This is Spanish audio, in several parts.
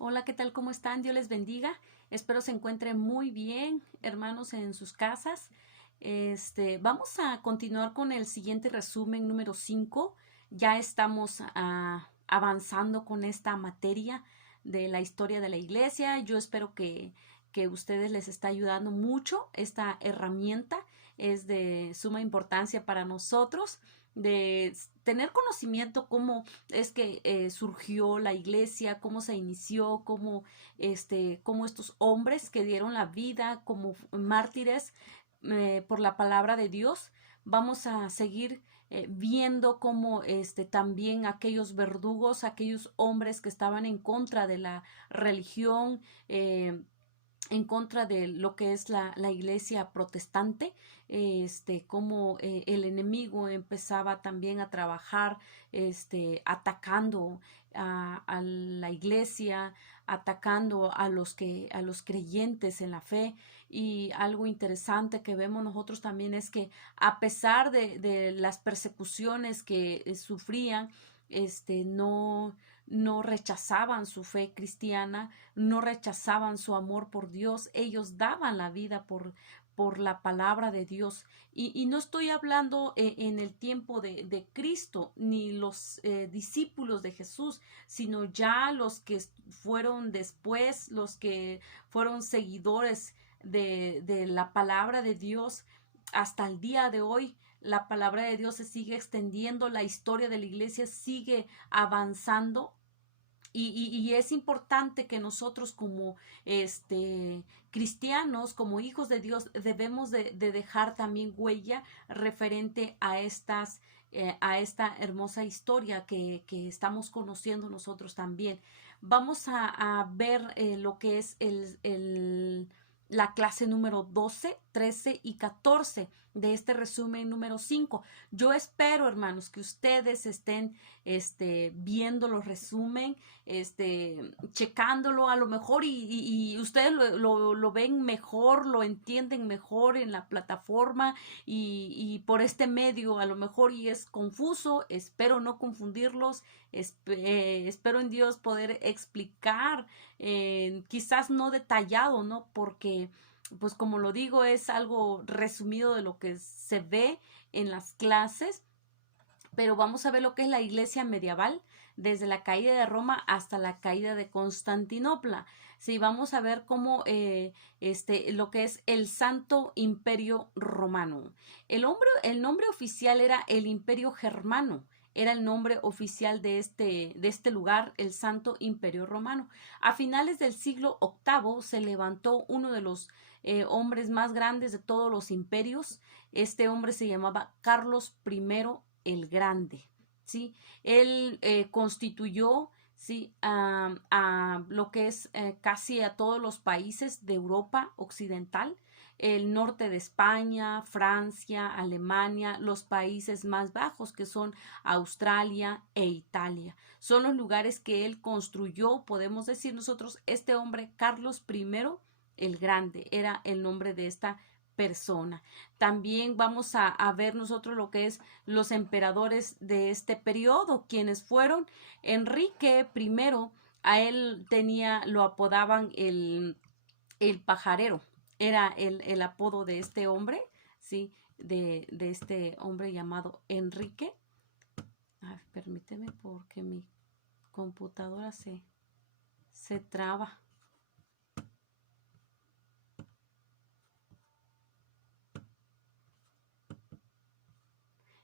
Hola, ¿qué tal? ¿Cómo están? Dios les bendiga. Espero se encuentren muy bien, hermanos, en sus casas. Vamos a continuar con el siguiente resumen número 5. Ya estamos avanzando con esta materia de la historia de la iglesia. Yo espero que a ustedes les está ayudando mucho. Esta herramienta es de suma importancia para nosotros, de tener conocimiento cómo es que surgió la iglesia, cómo se inició, cómo estos hombres que dieron la vida como mártires por la palabra de Dios. Vamos a seguir viendo cómo también aquellos verdugos, aquellos hombres que estaban en contra de la religión, en contra de lo que es la iglesia protestante, cómo el enemigo empezaba también a trabajar, atacando a la iglesia, atacando a los creyentes en la fe. Y algo interesante que vemos nosotros también es que a pesar de las persecuciones que sufrían, no rechazaban su fe cristiana, no rechazaban su amor por Dios, ellos daban la vida por la palabra de Dios. Y no estoy hablando en el tiempo de Cristo, ni los discípulos de Jesús, sino ya los que fueron después, los que fueron seguidores de la palabra de Dios hasta el día de hoy. La palabra de Dios se sigue extendiendo, la historia de la iglesia sigue avanzando y es importante que nosotros como cristianos, como hijos de Dios, debemos de dejar también huella referente a esta hermosa historia que estamos conociendo nosotros también. Vamos a ver lo que es la clase número 12, 13 y 14 de este resumen número 5. Yo espero, hermanos, que ustedes estén viendo los resumen, checándolo a lo mejor y ustedes lo ven mejor, lo entienden mejor en la plataforma y por este medio a lo mejor y es confuso. Espero no confundirlos, espero en Dios poder explicar, quizás no detallado, ¿no? Porque pues como lo digo, es algo resumido de lo que se ve en las clases, pero vamos a ver lo que es la iglesia medieval, desde la caída de Roma hasta la caída de Constantinopla. Sí, vamos a ver cómo lo que es el Santo Imperio Romano. El nombre oficial era el Imperio Germano. Era el nombre oficial de este lugar, el Santo Imperio Romano. A finales del siglo VIII se levantó uno de los hombres más grandes de todos los imperios. Este hombre se llamaba Carlos I el Grande, ¿sí? Él constituyó, ¿sí? A lo que es casi a todos los países de Europa occidental, el norte de España, Francia, Alemania, los Países más bajos que son Australia e Italia. Son los lugares que él construyó, podemos decir nosotros, este hombre Carlos I el Grande era el nombre de esta persona. También vamos a ver nosotros lo que es los emperadores de este periodo, quienes fueron Enrique I. A él lo apodaban el pajarero, era el apodo de este hombre, ¿sí? De este hombre llamado Enrique. Permíteme porque mi computadora se traba.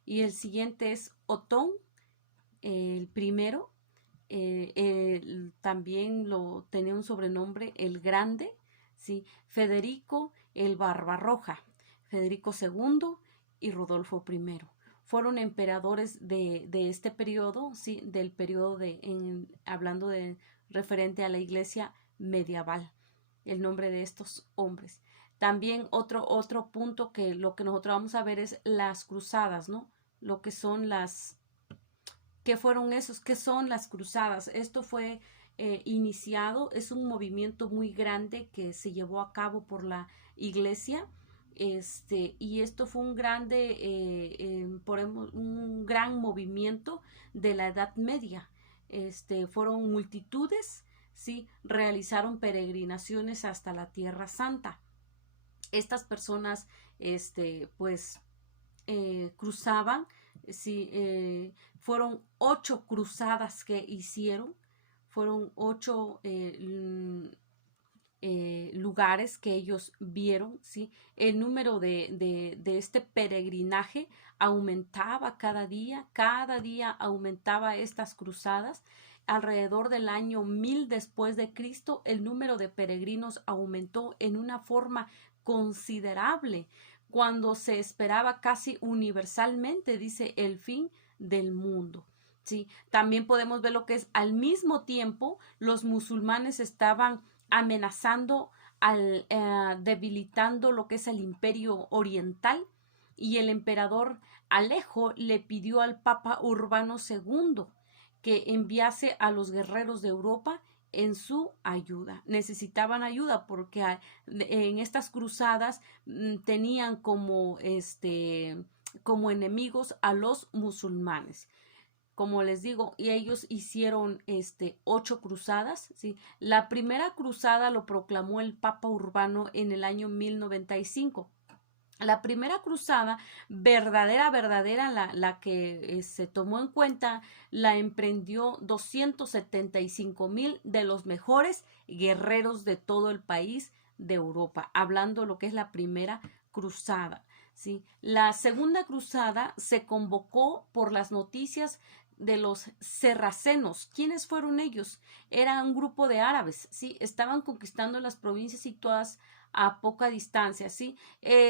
Y el siguiente es Otón, el primero. También lo tenía un sobrenombre, el Grande, ¿sí? Federico el Barbarroja, Federico II y Rodolfo I. Fueron emperadores de este periodo, ¿sí? Del periodo hablando de referente a la iglesia medieval, el nombre de estos hombres. También otro punto que lo que nosotros vamos a ver es las cruzadas, ¿no? Lo que son ¿qué fueron esos? ¿Qué son las cruzadas? Esto fue iniciado, es un movimiento muy grande que se llevó a cabo por la iglesia, y esto fue un gran movimiento de la Edad Media. Fueron multitudes, sí, realizaron peregrinaciones hasta la Tierra Santa. Estas personas, pues, cruzaban, sí, fueron 8 cruzadas que hicieron, fueron 8 lugares que ellos vieron, ¿sí? El número de este peregrinaje aumentaba cada día aumentaba estas cruzadas. Alrededor del año 1000 después de Cristo, el número de peregrinos aumentó en una forma considerable, cuando se esperaba casi universalmente, dice, el fin del mundo. Sí, también podemos ver lo que es al mismo tiempo los musulmanes estaban amenazando debilitando lo que es el imperio oriental, y el emperador Alejo le pidió al Papa Urbano II que enviase a los guerreros de Europa en su ayuda. Necesitaban ayuda porque en estas cruzadas tenían como enemigos a los musulmanes, como les digo, y ellos hicieron 8 cruzadas, ¿sí? La primera cruzada lo proclamó el Papa Urbano en el año 1095. La primera cruzada, verdadera, la que se tomó en cuenta, la emprendió 275,000 de los mejores guerreros de todo el país de Europa, hablando lo que es la primera cruzada. ¿Sí? La segunda cruzada se convocó por las noticias de los sarracenos. ¿Quiénes fueron ellos? Era un grupo de árabes, ¿sí? Estaban conquistando las provincias situadas a poca distancia, ¿sí?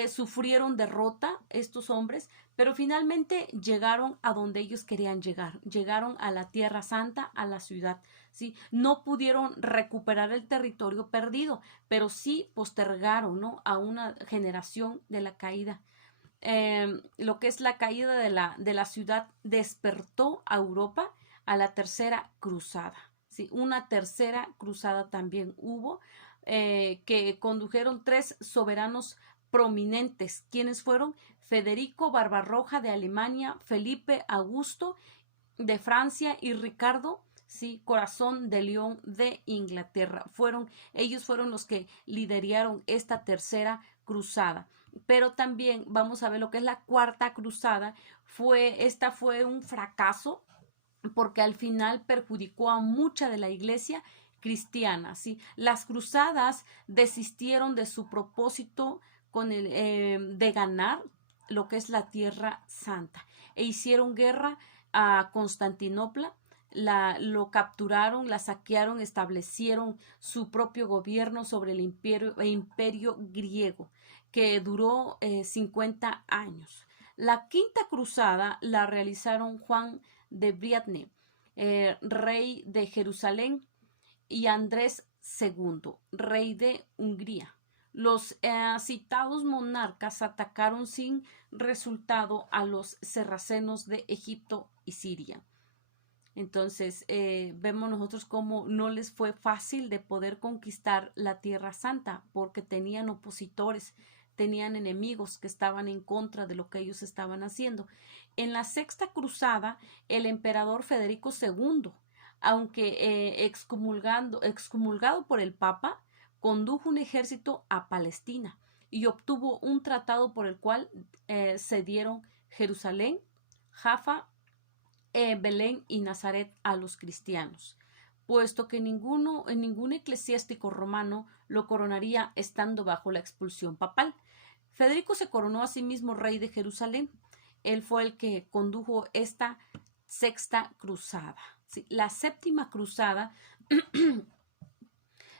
Sufrieron derrota estos hombres, pero finalmente llegaron a donde ellos querían llegar, llegaron a la Tierra Santa, a la ciudad, ¿sí? No pudieron recuperar el territorio perdido, pero sí postergaron, ¿no?, a una generación de la caída. Lo que es la caída de la ciudad despertó a Europa a la tercera cruzada, ¿sí? Una tercera cruzada también hubo, que condujeron 3 soberanos prominentes. ¿Quiénes fueron? Federico Barbarroja de Alemania, Felipe Augusto de Francia y Ricardo, sí, Corazón de León de Inglaterra. Ellos fueron los que lideraron esta tercera cruzada. Pero también vamos a ver lo que es la cuarta cruzada. Esta fue un fracaso porque al final perjudicó a mucha de la iglesia cristiana, ¿sí? Las cruzadas desistieron de su propósito de ganar lo que es la Tierra Santa, e hicieron guerra a Constantinopla. Lo capturaron, la saquearon, establecieron su propio gobierno sobre el imperio griego, que duró 50 años. La quinta cruzada la realizaron Juan de Brienne, rey de Jerusalén, y Andrés II, rey de Hungría. Los citados monarcas atacaron sin resultado a los sarracenos de Egipto y Siria. Entonces, vemos nosotros cómo no les fue fácil de poder conquistar la Tierra Santa, porque tenían opositores, tenían enemigos que estaban en contra de lo que ellos estaban haciendo. En la sexta cruzada, el emperador Federico II, aunque excomulgado por el Papa, condujo un ejército a Palestina y obtuvo un tratado por el cual cedieron Jerusalén, Jaffa, Belén y Nazaret a los cristianos, puesto que ningún eclesiástico romano lo coronaría estando bajo la expulsión papal. Federico se coronó a sí mismo rey de Jerusalén. Él fue el que condujo esta sexta cruzada. ¿Sí? La séptima cruzada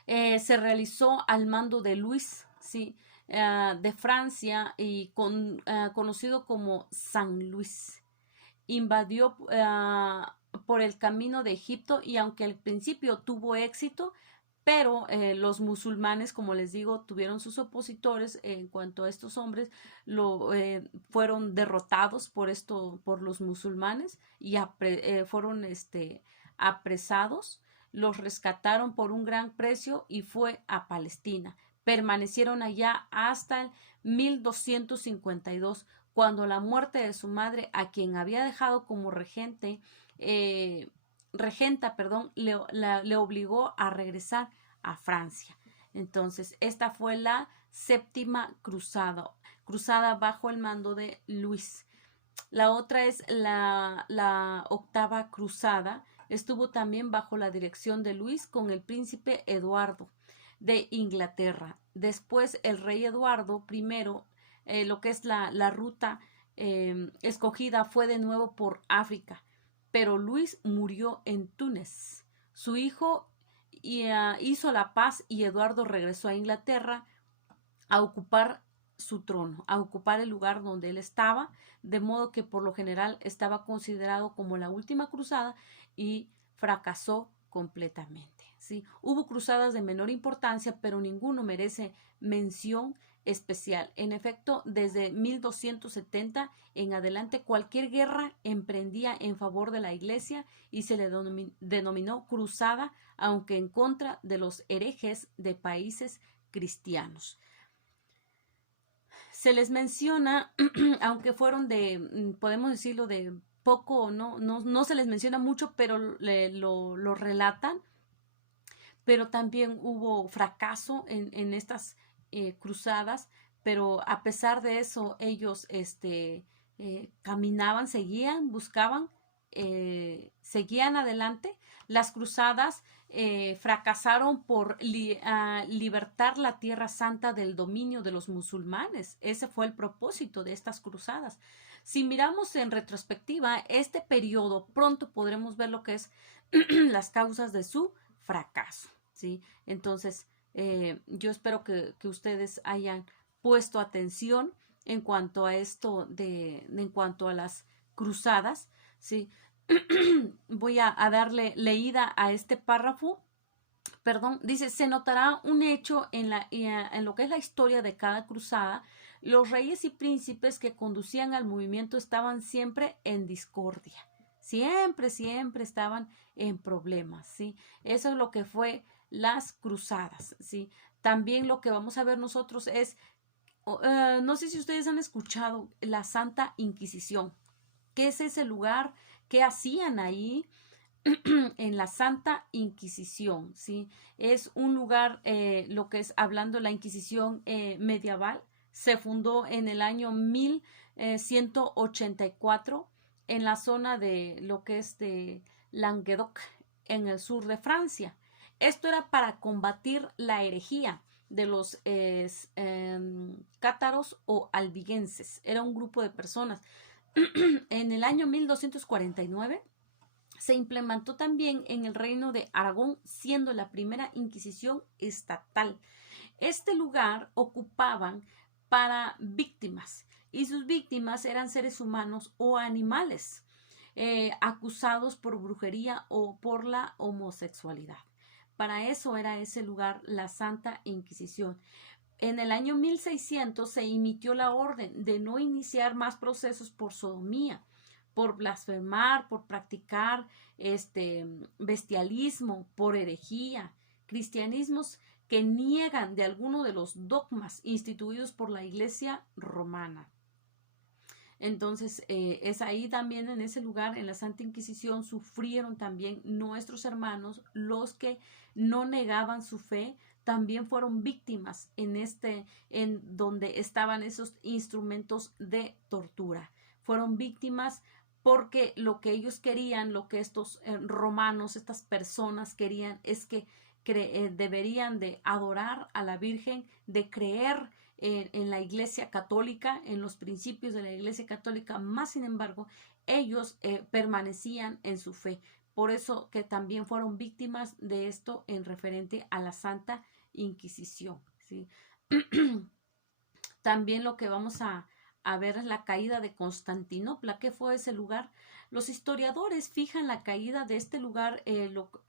se realizó al mando de Luis, ¿sí?, de Francia, y conocido como San Luis. Invadió por el camino de Egipto, y aunque al principio tuvo éxito, pero los musulmanes, como les digo, tuvieron sus opositores en cuanto a estos hombres, fueron derrotados por los musulmanes y fueron apresados, los rescataron por un gran precio y fue a Palestina. Permanecieron allá hasta el 1252, cuando la muerte de su madre, a quien había dejado como regente, regenta, perdón, le obligó a regresar a Francia. Entonces, esta fue la séptima cruzada bajo el mando de Luis. La otra es la octava cruzada. Estuvo también bajo la dirección de Luis con el príncipe Eduardo de Inglaterra. Después el rey Eduardo I, lo que es la ruta escogida fue de nuevo por África, pero Luis murió en Túnez. Su hijo hizo la paz y Eduardo regresó a Inglaterra a ocupar su trono, a ocupar el lugar donde él estaba, de modo que por lo general estaba considerado como la última cruzada y fracasó completamente. ¿Sí? Hubo cruzadas de menor importancia, pero ninguno merece mención especial. En efecto, desde 1270 en adelante, cualquier guerra emprendía en favor de la Iglesia y se le denominó cruzada, aunque en contra de los herejes de países cristianos. Se les menciona, aunque fueron podemos decirlo, de poco, no se les menciona mucho, pero lo relatan, pero también hubo fracaso en estas cruzadas, pero a pesar de eso ellos caminaban, seguían, buscaban, seguían adelante. Las cruzadas fracasaron por libertar la Tierra Santa del dominio de los musulmanes. Ese fue el propósito de estas cruzadas. Si miramos en retrospectiva este periodo, pronto podremos ver lo que es las causas de su fracaso, ¿sí? Entonces, yo espero que ustedes hayan puesto atención en cuanto a esto en cuanto a las cruzadas, ¿sí? Voy a darle leída a este párrafo. Perdón, dice, se notará un hecho en lo que es la historia de cada cruzada. Los reyes y príncipes que conducían al movimiento estaban siempre en discordia. Siempre estaban en problemas, ¿sí? Eso es lo que fue las cruzadas, ¿sí? También lo que vamos a ver nosotros es, no sé si ustedes han escuchado la Santa Inquisición. ¿Qué es ese lugar? ¿Qué hacían ahí? En la Santa Inquisición, ¿sí? Es un lugar, lo que es hablando la Inquisición medieval, se fundó en el año 1184 en la zona de lo que es de Languedoc, en el sur de Francia. Esto era para combatir la herejía de los cátaros o albigenses. Era un grupo de personas. En el año 1249 se implementó también en el reino de Aragón, siendo la primera Inquisición estatal. Este lugar ocupaban para víctimas y sus víctimas eran seres humanos o animales acusados por brujería o por la homosexualidad. Para eso era ese lugar la Santa Inquisición. En el año 1600 se emitió la orden de no iniciar más procesos por sodomía, por blasfemar, por practicar bestialismo, por herejía, cristianismos que niegan de alguno de los dogmas instituidos por la Iglesia romana. Entonces, es ahí también en ese lugar, en la Santa Inquisición, sufrieron también nuestros hermanos, los que no negaban su fe, también fueron víctimas en donde estaban esos instrumentos de tortura. Fueron víctimas porque lo que ellos querían, lo que estos romanos, estas personas querían es que deberían de adorar a la Virgen, de creer en la Iglesia Católica, en los principios de la Iglesia Católica, más sin embargo, ellos permanecían en su fe. Por eso que también fueron víctimas de esto en referente a la Santa Inquisición, ¿sí? También lo que vamos a ver es la caída de Constantinopla. ¿Qué fue ese lugar? Los historiadores fijan la caída de este lugar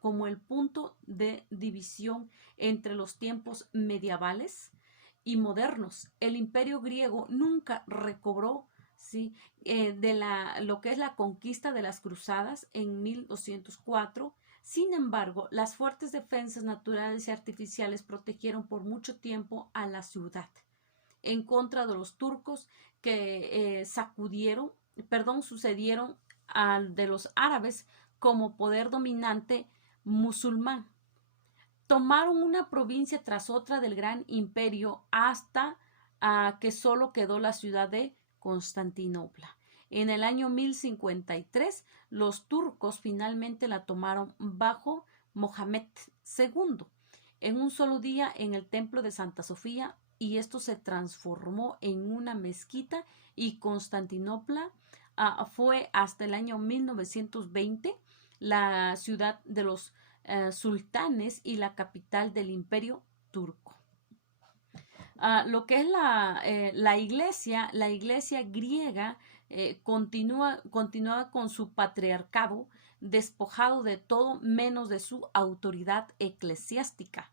como el punto de división entre los tiempos medievales y modernos. El imperio griego nunca recobró, ¿sí? Lo que es la conquista de las cruzadas en 1204. Sin embargo, las fuertes defensas naturales y artificiales protegieron por mucho tiempo a la ciudad en contra de los turcos que sucedieron de los árabes como poder dominante musulmán. Tomaron una provincia tras otra del gran imperio hasta que solo quedó la ciudad de Constantinopla. En el año 1053, los turcos finalmente la tomaron bajo Mohamed II en un solo día en el templo de Santa Sofía, y esto se transformó en una mezquita, y Constantinopla fue hasta el año 1920 la ciudad de los sultanes y la capital del imperio turco. Lo que es la iglesia griega continúa con su patriarcado, despojado de todo menos de su autoridad eclesiástica,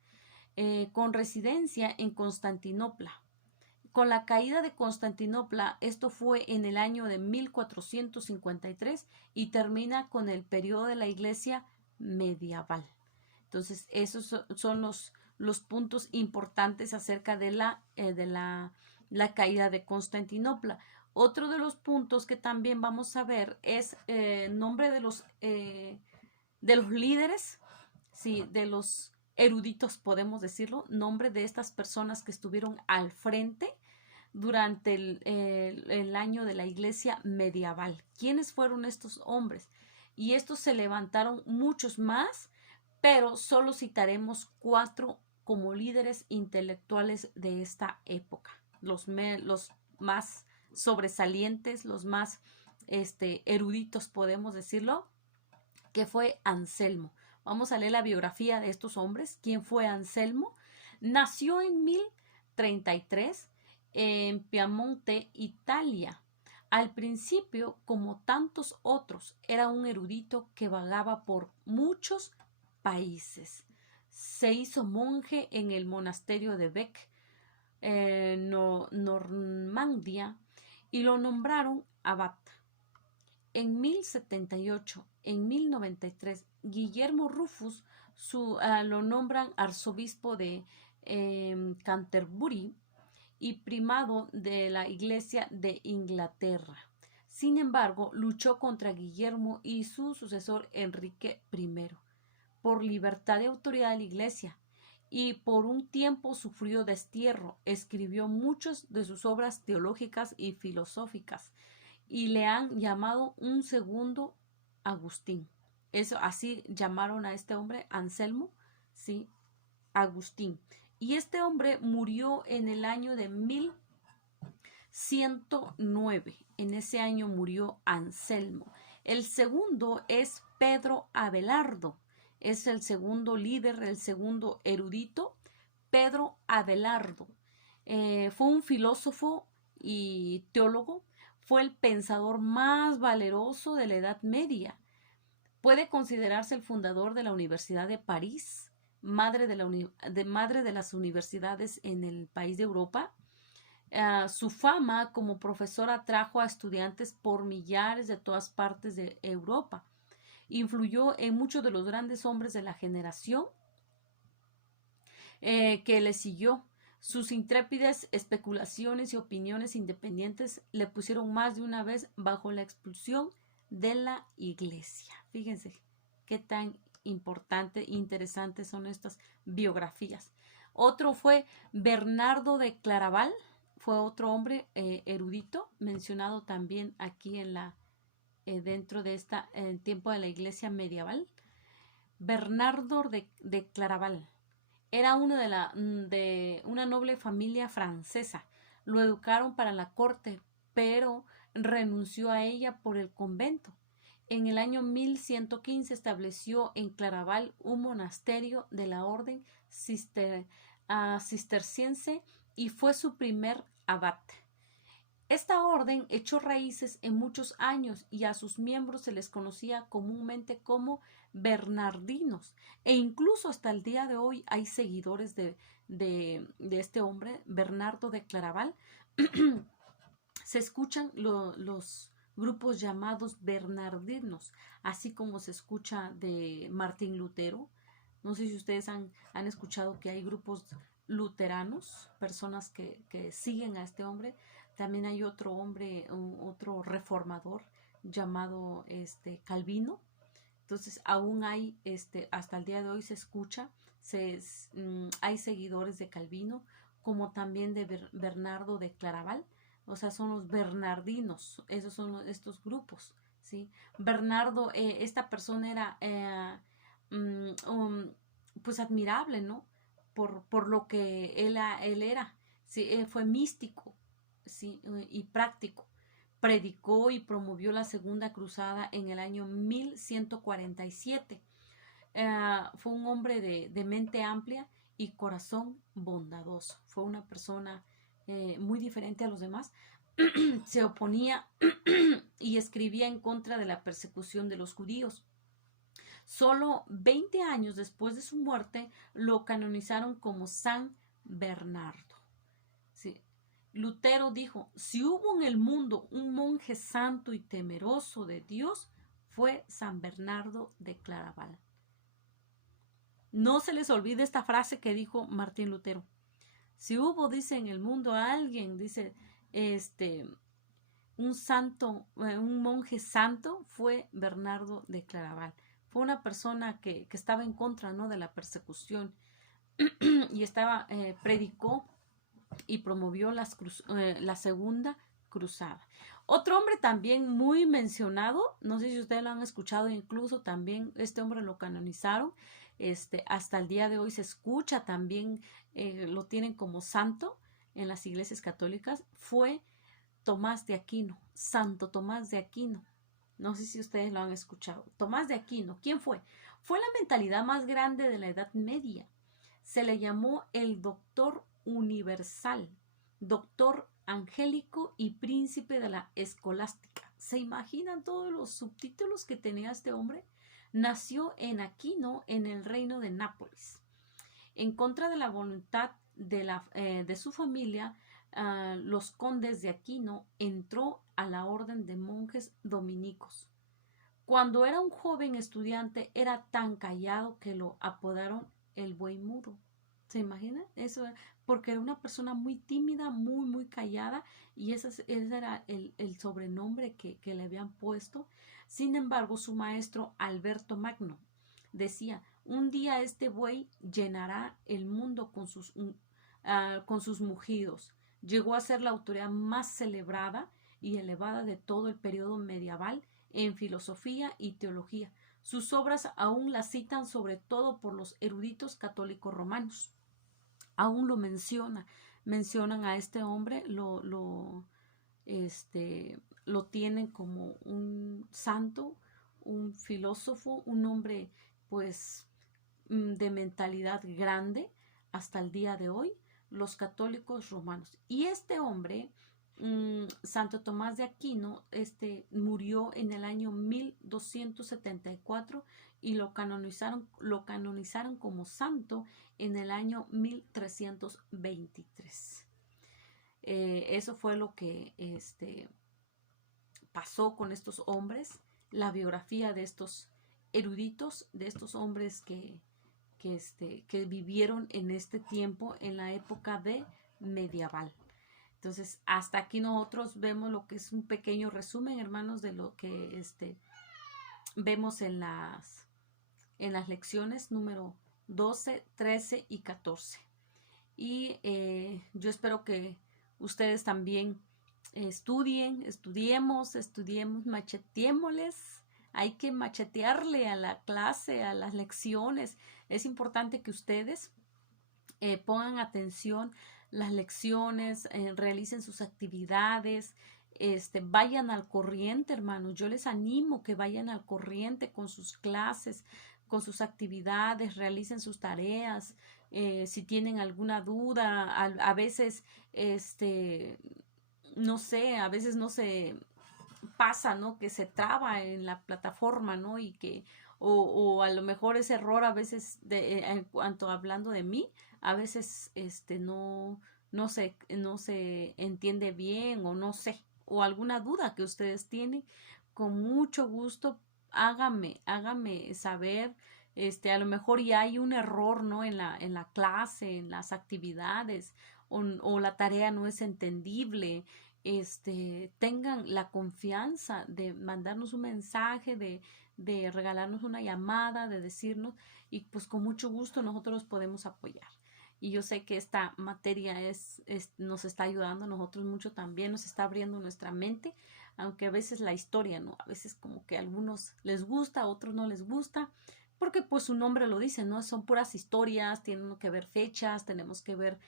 con residencia en Constantinopla. Con la caída de Constantinopla, esto fue en el año de 1453, y termina con el periodo de la iglesia medieval. Entonces, esos son los puntos importantes acerca de la caída de Constantinopla. Otro de los puntos que también vamos a ver es nombre de los líderes, sí, de los eruditos, podemos decirlo, nombre de estas personas que estuvieron al frente durante el año de la iglesia medieval. ¿Quiénes fueron estos hombres? Y estos se levantaron muchos más, pero solo citaremos 4 como líderes intelectuales de esta época, los más sobresalientes, los más eruditos, podemos decirlo, que fue Anselmo. Vamos a leer la biografía de estos hombres. ¿Quién fue Anselmo? Nació en 1033 en Piamonte, Italia. Al principio, como tantos otros, era un erudito que vagaba por muchos países. Se hizo monje en el monasterio de Bec, Normandia, y lo nombraron abad. En 1078, en 1093, Guillermo Rufus lo nombran arzobispo de Canterbury y primado de la Iglesia de Inglaterra. Sin embargo, luchó contra Guillermo y su sucesor Enrique I por libertad de autoridad de la Iglesia, y por un tiempo sufrió destierro. Escribió muchas de sus obras teológicas y filosóficas, y le han llamado un segundo Agustín. Eso, así llamaron a este hombre, Anselmo, sí, Agustín. Y este hombre murió en el año de 1109. En ese año murió Anselmo. El segundo es Pedro Abelardo. Es el segundo líder, el segundo erudito, Pedro Abelardo. Fue un filósofo y teólogo. Fue el pensador más valeroso de la Edad Media. Puede considerarse el fundador de la Universidad de París, madre de las universidades en el país de Europa. Su fama como profesor atrajo a estudiantes por millares de todas partes de Europa. Influyó en muchos de los grandes hombres de la generación que le siguió. Sus intrépidas especulaciones y opiniones independientes le pusieron más de una vez bajo la expulsión de la iglesia. Fíjense qué tan importante e interesantes son estas biografías. Otro fue Bernardo de Claraval, fue otro hombre erudito, mencionado también aquí dentro de tiempo de la iglesia medieval. Bernardo de Claraval era uno de una noble familia francesa. Lo educaron para la corte, pero renunció a ella por el convento. En el año 1115 estableció en Claraval un monasterio de la orden cisterciense y fue su primer abad. Esta orden echó raíces en muchos años, y a sus miembros se les conocía comúnmente como bernardinos, e incluso hasta el día de hoy hay seguidores de este hombre, Bernardo de Claraval. Se escuchan los grupos llamados bernardinos, así como se escucha de Martín Lutero. No sé si ustedes han escuchado que hay grupos luteranos, personas que siguen a este hombre. También hay otro hombre, otro reformador llamado Calvino. Entonces, aún hay, hasta el día de hoy se escucha, hay seguidores de Calvino, como también de Bernardo de Claraval, o sea, son los bernardinos, esos son estos grupos, ¿sí? Bernardo, esta persona era, pues, admirable, ¿no? Por lo que él era, ¿sí? Fue místico, ¿sí? Y práctico. Predicó y promovió la Segunda Cruzada en el año 1147. Fue un hombre de mente amplia y corazón bondadoso. Fue una persona muy diferente a los demás. Se oponía y escribía en contra de la persecución de los judíos. Solo 20 años después de su muerte lo canonizaron como San Bernardo. Sí. Lutero dijo, si hubo en el mundo un monje santo y temeroso de Dios, fue San Bernardo de Claraval. No se les olvide esta frase que dijo Martín Lutero. Si hubo, dice, en el mundo alguien, dice, un santo, un monje santo, fue Bernardo de Claraval. Fue una persona que estaba en contra, ¿no?, de la persecución y predicó y promovió la Segunda Cruzada. Otro hombre también muy mencionado, no sé si ustedes lo han escuchado, incluso también este hombre lo canonizaron, hasta el día de hoy se escucha también, lo tienen como santo en las iglesias católicas, fue Tomás de Aquino, Santo Tomás de Aquino. No sé si ustedes lo han escuchado. Tomás de Aquino, ¿quién fue? Fue la mentalidad más grande de la Edad Media. Se le llamó el doctor universal, doctor angélico y príncipe de la escolástica. ¿Se imaginan todos los subtítulos que tenía este hombre? Nació en Aquino, en el reino de Nápoles. En contra de la voluntad de su familia, los condes de Aquino entró a la orden de monjes dominicos. Cuando era un joven estudiante era tan callado que lo apodaron el buey mudo. ¿Se imaginan? Eso, porque era una persona muy tímida, muy callada, y ese era el sobrenombre que le habían puesto. Sin embargo, su maestro Alberto Magno decía, un día este buey llenará el mundo con sus mugidos. Llegó a ser la autoridad más celebrada y elevada de todo el periodo medieval en filosofía y teología. Sus obras aún las citan sobre todo por los eruditos católicos romanos. Aún lo mencionan a este hombre, lo tienen como un santo, un filósofo, un hombre pues de mentalidad grande hasta el día de hoy, los católicos romanos. Y este hombre, Santo Tomás de Aquino, murió en el año 1274 y lo canonizaron como santo en el año 1323. Eso fue lo que pasó con estos hombres, la biografía de estos eruditos, de estos hombres que vivieron en este tiempo, en la época de medieval. Entonces, hasta aquí nosotros vemos lo que es un pequeño resumen, hermanos, de lo que vemos en las lecciones número 12, 13 y 14. Y yo espero que ustedes también estudiemos, macheteémosles. Hay que machetearle a la clase, a las lecciones. Es importante que ustedes pongan atención las lecciones, realicen sus actividades, vayan al corriente, hermanos. Yo les animo que vayan al corriente con sus clases, con sus actividades, realicen sus tareas. Si tienen alguna duda, a veces, no sé, a veces no se pasa, ¿no?, que se traba en la plataforma, ¿no? Y que, o a lo mejor ese error a veces, en cuanto hablando de mí, a veces, no se entiende bien, o no sé, o alguna duda que ustedes tienen, con mucho gusto, hágame saber. A lo mejor ya hay un error, ¿no?, en la clase, en las actividades, o la tarea no es entendible. Tengan la confianza de mandarnos un mensaje, de regalarnos una llamada, de decirnos, y pues con mucho gusto nosotros los podemos apoyar. Y yo sé que esta materia nos está ayudando a nosotros mucho también, nos está abriendo nuestra mente, aunque a veces la historia, ¿no? A veces como que a algunos les gusta, a otros no les gusta, porque pues su nombre lo dice, ¿no? Son puras historias, tienen que ver fechas, tenemos que ver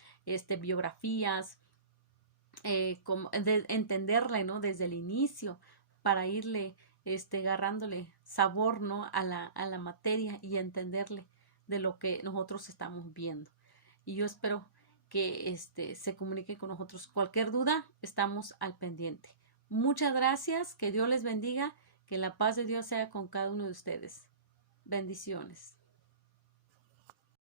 biografías, entenderle, ¿no? Desde el inicio, para irle agarrándole sabor, ¿no? A la materia y entenderle de lo que nosotros estamos viendo. Y yo espero que se comunique con nosotros. Cualquier duda, estamos al pendiente. Muchas gracias, que Dios les bendiga, que la paz de Dios sea con cada uno de ustedes. Bendiciones.